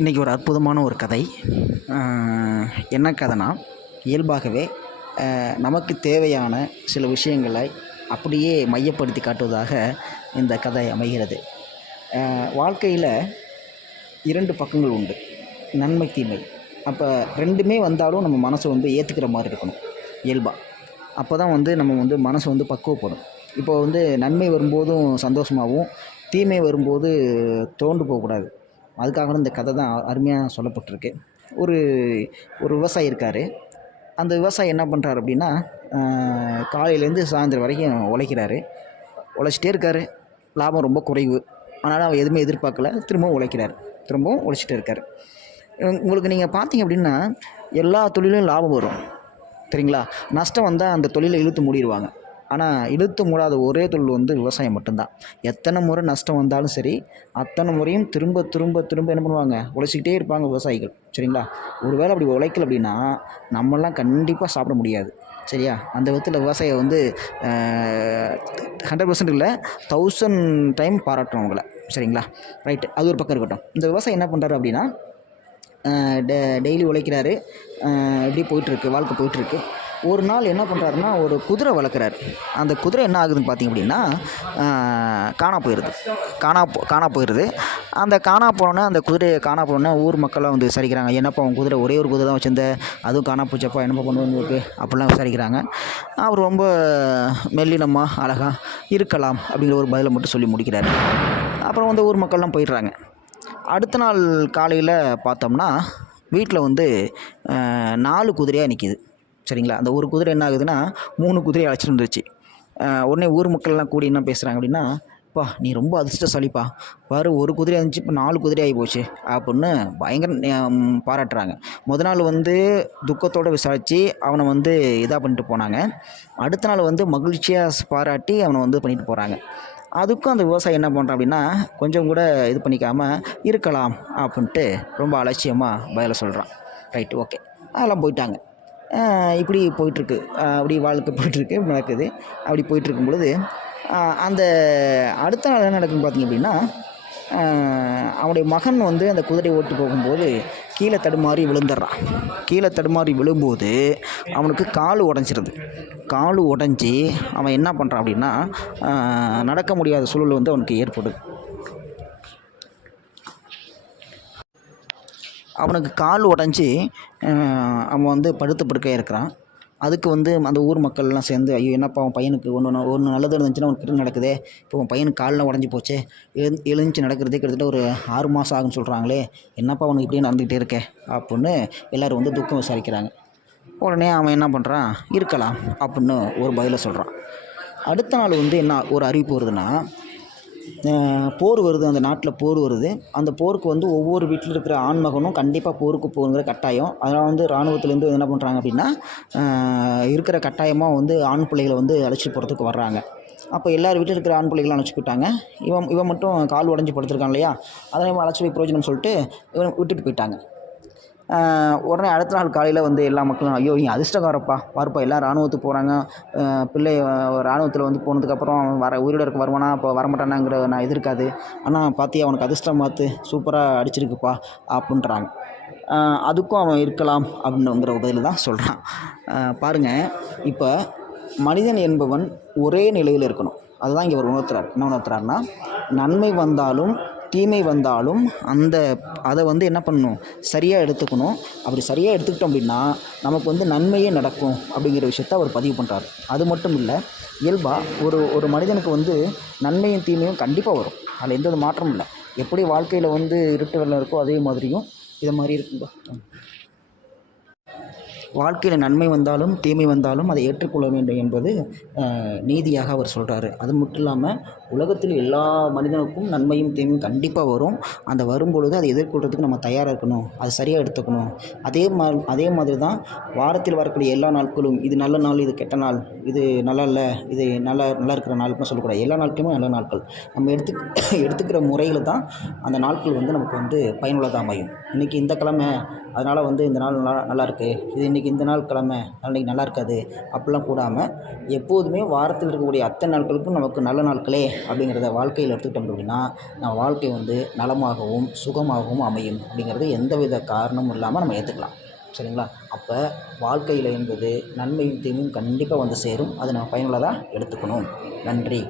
இன்றைக்கி ஒரு அற்புதமான ஒரு கதை. என்ன கதைனா, இயல்பாகவே நமக்கு தேவையான சில விஷயங்களை அப்படியே மையப்படுத்தி காட்டுவதாக இந்த கதை அமைகிறது. வாழ்க்கையில் 2 பக்கங்கள் உண்டு, நன்மை தீமை. அப்போ 2மே வந்தாலும் நம்ம மனசை ஏற்றுக்கிற மாதிரி இருக்கணும் இயல்பாக. அப்போ தான் நம்ம மனசு பக்குவப்படும். இப்போ நன்மை வரும்போதும் சந்தோஷமாகவும், தீமை வரும்போது தோண்டு போகக்கூடாது. அதுக்காக தான் இந்த கதை தான் அருமையாக சொல்லப்பட்டிருக்கு. ஒரு ஒரு விவசாயி இருக்கார். அந்த விவசாயி என்ன பண்ணுறாரு அப்படின்னா, காலையிலேருந்து சாயந்தரம் வரைக்கும் உழைக்கிறாரு. உழைச்சிட்டே இருக்கார். லாபம் ரொம்ப குறைவு. அதனால் அவர் எதுவுமே எதிர்பார்க்கல. திரும்பவும் உழைக்கிறார். திரும்பவும் உழைச்சிட்டே இருக்கார். உங்களுக்கு நீங்கள் பார்த்தீங்க அப்படின்னா, எல்லா தொழிலும் லாபம் வரும், சரிங்களா? நஷ்டம் வந்தால் அந்த தொழிலை இழுத்து மூடிடுவாங்க. ஆனால் இழுத்து மூடாத ஒரே தொழில் விவசாயம் மட்டும்தான். எத்தனை முறை நஷ்டம் வந்தாலும் சரி, அத்தனை முறையும் திரும்ப திரும்ப திரும்ப என்ன பண்ணுவாங்க, உழைச்சிக்கிட்டே இருப்பாங்க விவசாயிகள், சரிங்களா? ஒரு வேளை அப்படி உழைக்கல அப்படின்னா நம்மளாம் கண்டிப்பாக சாப்பிட முடியாது, சரியா? அந்த விதத்தில் விவசாயம் 100% இல்லை, 1000 டைம் பாராட்டுறோம் அவங்கள, சரிங்களா? ரைட்டு, அது ஒரு பக்கம் இருக்கட்டும். இந்த விவசாயம் என்ன பண்ணுறாரு அப்படின்னா, டெய்லி உழைக்கிறாரு. இப்படி போயிட்டுருக்கு, வாழ்க்கை போயிட்டுருக்கு. ஒரு நாள் என்ன பண்ணுறாருன்னா, ஒரு குதிரை வளர்க்குறாரு. அந்த குதிரை என்ன ஆகுதுன்னு பார்த்திங்க அப்படின்னா, காணா போயிடுது. அந்த அந்த குதிரையை காணா போனோன்னே ஊர் மக்கள்லாம் விசாரிக்கிறாங்க. என்னப்பா உன் குதிரை, ஒரே ஒரு குதிரை தான் வச்சுருந்த, அதுவும் காணா போச்சப்பா, என்னப்பா பண்ணுவோன்னு இருக்கு அப்படிலாம் விசாரிக்கிறாங்க. அவர் ரொம்ப மெல்லினமாக அழகாக இருக்கலாம் அப்படிங்கிற ஒரு பதிலை மட்டும் சொல்லி முடிக்கிறாரு. அப்புறம் ஊர் மக்கள்லாம் போயிடுறாங்க. அடுத்த நாள் காலையில் பார்த்தோம்னா, வீட்டில் 4 குதிரையாக நிற்கிது, சரிங்களா? அந்த ஒரு குதிரை என்ன ஆகுதுன்னா 3 குதிரையை அழைச்சிட்டு வந்துருச்சு. உடனே ஊர் மக்கள்லாம் கூடி என்ன பேசுகிறாங்க அப்படின்னா, "அப்பா நீ ரொம்ப அதிர்ஷ்டசாலிப்பா, பாரு ஒரு குதிரை இருந்துச்சு, இப்போ 4 குதிரை ஆகி போச்சு" அப்படின்னு பயங்கர பாராட்டுறாங்க. நாள் துக்கத்தோடு விசாரித்து அவனை இதாக பண்ணிட்டு போனாங்க. அடுத்த நாள் மகிழ்ச்சியாக பாராட்டி அவனை பண்ணிட்டு போகிறாங்க. அதுக்கும் அந்த விவசாயி என்ன பண்ணுறான் அப்படின்னா, கொஞ்சம் கூட இது பண்ணிக்காமல் இருக்கலாம் அப்படின்ட்டு ரொம்ப அலட்சியமாக பதிலை சொல்கிறான். ரைட்டு, ஓகே, அதெல்லாம் போயிட்டாங்க. இப்படி போயிட்டுருக்கு, அப்படி வாழ்க்கை போயிட்டுருக்கு, நடக்குது. அப்படி போயிட்டுருக்கும் பொழுது அந்த அடுத்த நாள் என்ன நடக்குதுன்னு பார்த்திங்க அப்படின்னா, அவனுடைய மகன் அந்த குதிரையை ஓட்டி போகும்போது கீழே தடுமாறி விழுந்துடுறான். கீழே தடுமாறி விழும்போது அவனுக்கு கால் உடஞ்சிருது. கால் உடஞ்சி அவன் என்ன பண்ணுறான் அப்படின்னா, நடக்க முடியாத சூழல் அவனுக்கு ஏற்படுது. அவனுக்கு கால் உடஞ்சி அவன் படுத்த படுக்கையாக இருக்கிறான். அதுக்கு அந்த ஊர் மக்கள்லாம் சேர்ந்து, ஐயோ என்னப்பா அவன் பையனுக்கு ஒன்று நல்லது இருந்துச்சுன்னா அவனுக்கு நடக்குதே, இப்போ உன் பையனுக்கு காலில் உடஞ்சி போச்சே, எழுந்துச்சு நடக்கிறதே கிட்டத்தட்ட ஒரு 6 மாதம் ஆகுன்னு சொல்கிறாங்களே, என்னப்பா அவனுக்கு இப்படியே நடந்துக்கிட்டே இருக்கே அப்படின்னு எல்லோரும் துக்கம் விசாரிக்கிறாங்க. உடனே அவன் என்ன பண்ணுறான், இருக்கலாம் அப்படின்னு ஒரு பதிலை சொல்கிறான். அடுத்த நாள் என்ன ஒரு அறிவிப்பு வருதுன்னா, போர் வருது, அந்த நாட்டில் போர் வருது. அந்த போருக்கு ஒவ்வொரு வீட்டில் இருக்கிற ஆண்மகனும் கண்டிப்பாக போருக்கு போகிற கட்டாயம். அதனால் இராணுவத்துலேருந்து என்ன பண்ணுறாங்க அப்படின்னா, இருக்கிற கட்டாயமாக ஆண் பிள்ளைகளை அழைச்சிட்டு போகிறதுக்கு வர்றாங்க. அப்போ எல்லார் வீட்டில் இருக்கிற ஆண் பிள்ளைகளும் அழைச்சி போயிட்டாங்க. இவன் மட்டும் கால் உடஞ்சி படுத்துருக்கான் இல்லையா, அதனால் அழைச்சி போய் பிரயோஜனம் சொல்லிட்டு இவன் விட்டுட்டு போயிட்டாங்க. உடனே அடுத்த நாள் காலையில் எல்லா மக்களும், ஐயோ நீ அதிர்ஷ்டக்காரப்பா, பாருப்பா எல்லாம் இராணுவத்துக்கு போகிறாங்க, பிள்ளை இராணுவத்தில் போனதுக்கப்புறம் உயிரோட இருக்க வருவானா, இப்போ வரமாட்டானாங்கிற நான் எதிர்க்காது, ஆனால் பார்த்தியா அவனுக்கு அதிர்ஷ்டம் பார்த்து சூப்பராக அடிச்சிருக்குப்பா அப்படின்றாங்க. அதுக்கும் அவன் இருக்கலாம் அப்படின்னுங்கிற பதில் தான் சொல்கிறான். பாருங்கள், இப்போ மனிதன் என்பவன் ஒரே நிலையில் இருக்கணும். அதுதான் இங்கே அவர் உணர்த்துறார். என்ன உணர்த்துறாருன்னா, நன்மை வந்தாலும் தீமை வந்தாலும் அதை என்ன பண்ணணும், சரியாக எடுத்துக்கணும். அப்படி சரியாக எடுத்துக்கிட்டோம் அப்படின்னா நமக்கு நன்மையே நடக்கும் அப்படிங்கிற விஷயத்த அவர் பதிவு பண்ணுறாரு. அது மட்டும் இல்லை, இயல்பாக ஒரு மனிதனுக்கு நன்மையும் தீமையும் கண்டிப்பாக வரும். அதில் எந்த ஒரு மாற்றமும் இல்லை. எப்படி வாழ்க்கையில் இருட்டு வெள்ளம் இருக்கோ அதே மாதிரியும் இதை மாதிரி இருக்குங்க. வாழ்க்கையில் நன்மை வந்தாலும் தீமை வந்தாலும் அதை ஏற்றுக்கொள்ள வேண்டும் என்பது நீதியாக அவர் சொல்கிறாரு. அது மட்டும் இல்லாமல் உலகத்தில் எல்லா மனிதனுக்கும் நன்மையும் தீமையும் கண்டிப்பாக வரும். அந்த வரும்பொழுது அதை எதிர்கொள்கிறதுக்கு நம்ம தயாராக இருக்கணும், அதை சரியாக எடுத்துக்கணும். அதே மாதிரி தான் வாரத்தில் வரக்கூடிய எல்லா நாட்களும் இது நல்ல நாள், இது கெட்ட நாள், இது நல்லா இல்லை, இது நல்லா இருக்கிற நாள்னு சொல்லக்கூடாது. எல்லா நாட்களுமே நல்ல நாட்கள். நம்ம எடுத்துக்கிற முறையில் தான் அந்த நாட்கள் நமக்கு பயனுள்ளதாக அமையும். இன்றைக்கி இந்த கிழமை, அதனால் இந்த நாள் நல்லா இருக்குது, இது இன்றைக்கி இன்றைக்கி இந்த நாள் கிழமை நாளைக்கு நல்லா இருக்காது அப்படிலாம் கூடாமல் எப்போதுமே வாரத்தில் இருக்கக்கூடிய அத்தனை நாட்களுக்கும் நமக்கு நல்ல நாட்களே அப்படிங்கிறத வாழ்க்கையில் எடுத்துக்கிட்டோம் அப்படின்னா நம்ம வாழ்க்கை வந்து நலமாகவும் சுகமாகவும் அமையும் அப்படிங்கிறது எந்தவித காரணமும் இல்லாமல் நம்ம ஏற்றுக்கலாம். சரிங்களா? அப்போ வாழ்க்கையில் என்பது நன்மையும் தீமையும் கண்டிப்பாக வந்து சேரும். அதை நம்ம பயனுள்ளதாக எடுத்துக்கணும். நன்றி.